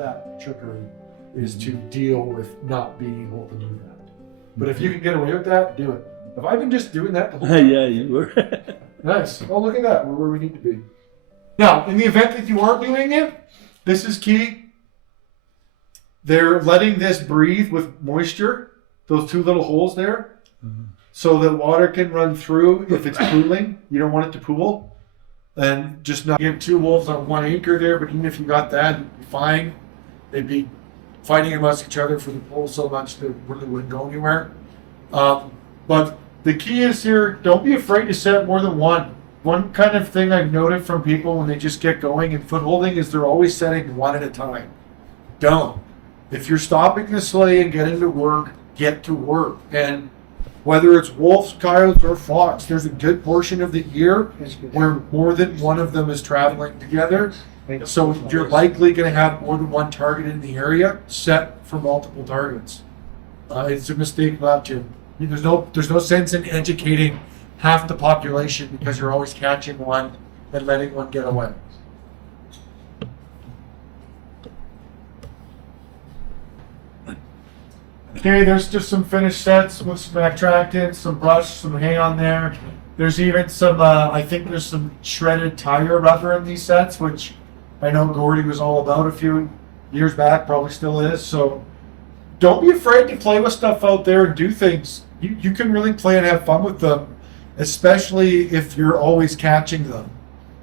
that trickery is to deal with not being able to do that. But if you can get away with that, do it. Have I been just doing that the whole time? Yeah, you were. Nice. Oh, look at that. We're where we need to be. Now, in the event that you aren't doing it, this is key. They're letting this breathe with moisture, those two little holes there, so that water can run through if it's pooling. You don't want it to pool. And just not give two wolves on 1 acre there, but even if you got that, it'd be fine. They'd be fighting amongst each other for the pool so much that it really wouldn't go anywhere. But the key is here, don't be afraid to set more than one. One kind of thing I've noted from people when they just get going in footholding is they're always setting one at a time. Don't. If you're stopping the sleigh and getting to work, get to work. And whether it's wolves, coyotes, or fox, there's a good portion of the year where more than one of them is traveling together. So you're likely going to have more than one target in the area set for multiple targets. It's a mistake not to. There's no sense in educating half the population because you're always catching one and letting one get away. Okay, there's just some finished sets with some attractants, some brush, some hay on there. There's even some, I think there's some shredded tire rubber in these sets, which I know Gordy was all about a few years back, probably still is. So don't be afraid to play with stuff out there and do things. You can really play and have fun with them, especially if you're always catching them.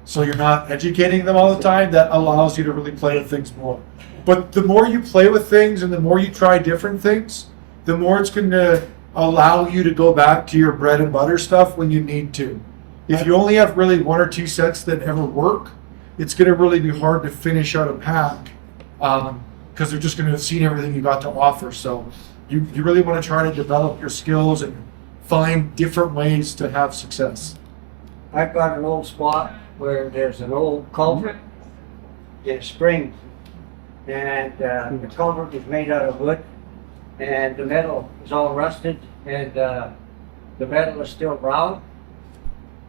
So you're not educating them all the time. That allows you to really play with things more. But the more you play with things and the more you try different things, the more it's going to allow you to go back to your bread and butter stuff when you need to. If you only have really one or two sets that ever work, it's going to really be hard to finish out a pack because they're just going to have seen everything you got to offer. So you really want to try to develop your skills and find different ways to have success. I've got an old spot where there's an old culvert in a spring, and the culvert is made out of wood, and the metal is all rusted, and the metal is still brown.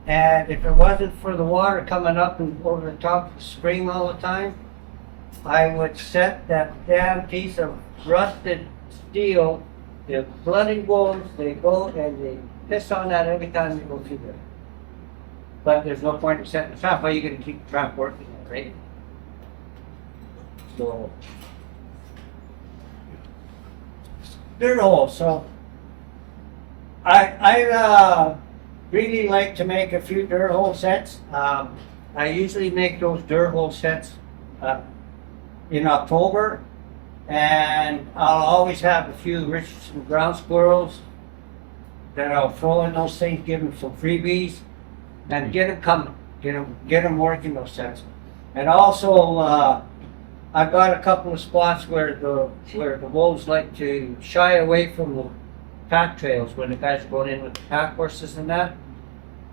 And if it wasn't for the water coming up and over the top of the spring all the time, I would set that damn piece of rusted steel, the bloody wolves, they go and they piss on that every time they go through there. But there's no point in setting the trap. How are you going to keep the trap working, right? So, dirt holes. So, I really like to make a few dirt hole sets. I usually make those dirt hole sets in October, and I'll always have a few Richardson ground squirrels that I'll throw in those things, give them some freebies, and get them coming, get them working those sets. And also, I've got a couple of spots where the wolves like to shy away from the pack trails when the guys are going in with the pack horses and that.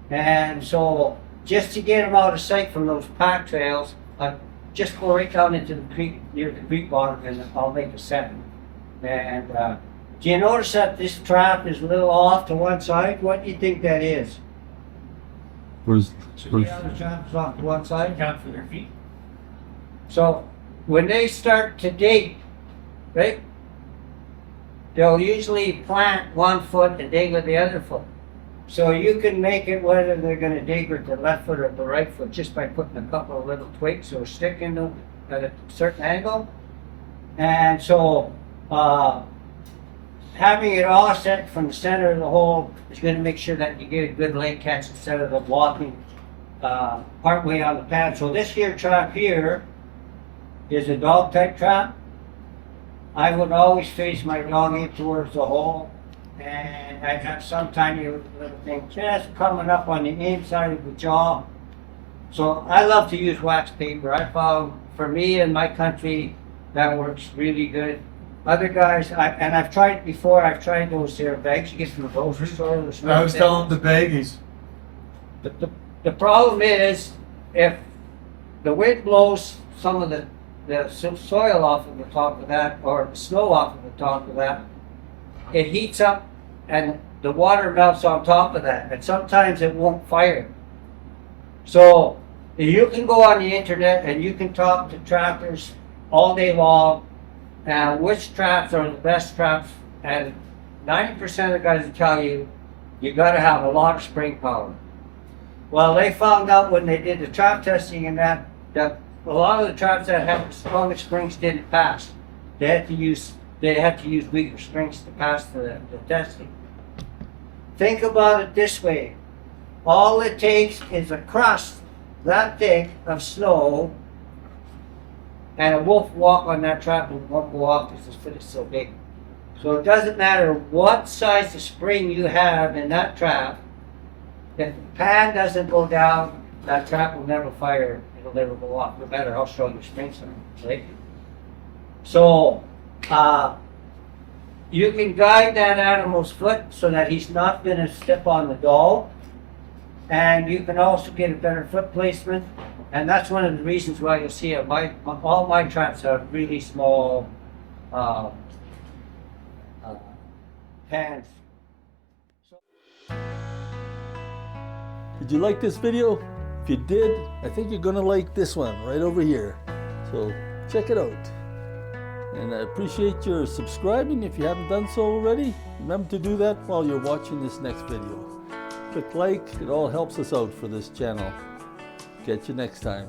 And so, just to get them out of sight from those pack trails, I just go right down into the creek, near the creek bottom, and I'll make a set. And do you notice that this trap is a little off to one side? What do you think that is? The other trap is off to one side. Account for their feet. So when they start to dig, right, they'll usually plant one foot and dig with the other foot. So you can make it whether they're going to dig with the left foot or the right foot just by putting a couple of little twigs or a stick in them at a certain angle. And so having it all set from the center of the hole is going to make sure that you get a good lane catch instead of the blocking partway on the pad. So this here trap here is a dog type trap. I would always face my dog in towards the hole, and I'd have some tiny little thing just coming up on the inside of the jaw. So I love to use wax paper. I found for me in my country that works really good. Other guys, I've tried it before. I've tried those there bags you get from the grocery store. I was telling the baggies. The problem is if the wind blows some of the soil off of the top of that, or the snow off of the top of that, it heats up and the water melts on top of that, and sometimes it won't fire. So you can go on the internet and you can talk to trappers all day long, and which traps are the best traps. And 90% of the guys will tell you, you got to have a lot of spring power. Well, they found out when they did the trap testing and that a lot of the traps that had the strongest springs didn't pass. They had to use weaker springs to pass the testing. Think about it this way. All it takes is a crust that thick of snow, and a wolf walk on that trap and won't go off because the foot is so big. So it doesn't matter what size of spring you have in that trap, if the pan doesn't go down, that trap will never fire. It'll never go off, no matter how strong your springs are. Right? So you can guide that animal's foot so that he's not going to step on the dog, and you can also get a better foot placement. And that's one of the reasons why you'll see all my traps have really small pans. Did you like this video? If you did, I think you're gonna like this one right over here. So check it out. And I appreciate your subscribing if you haven't done so already. Remember to do that while you're watching this next video. Click like, it all helps us out for this channel. Catch you next time.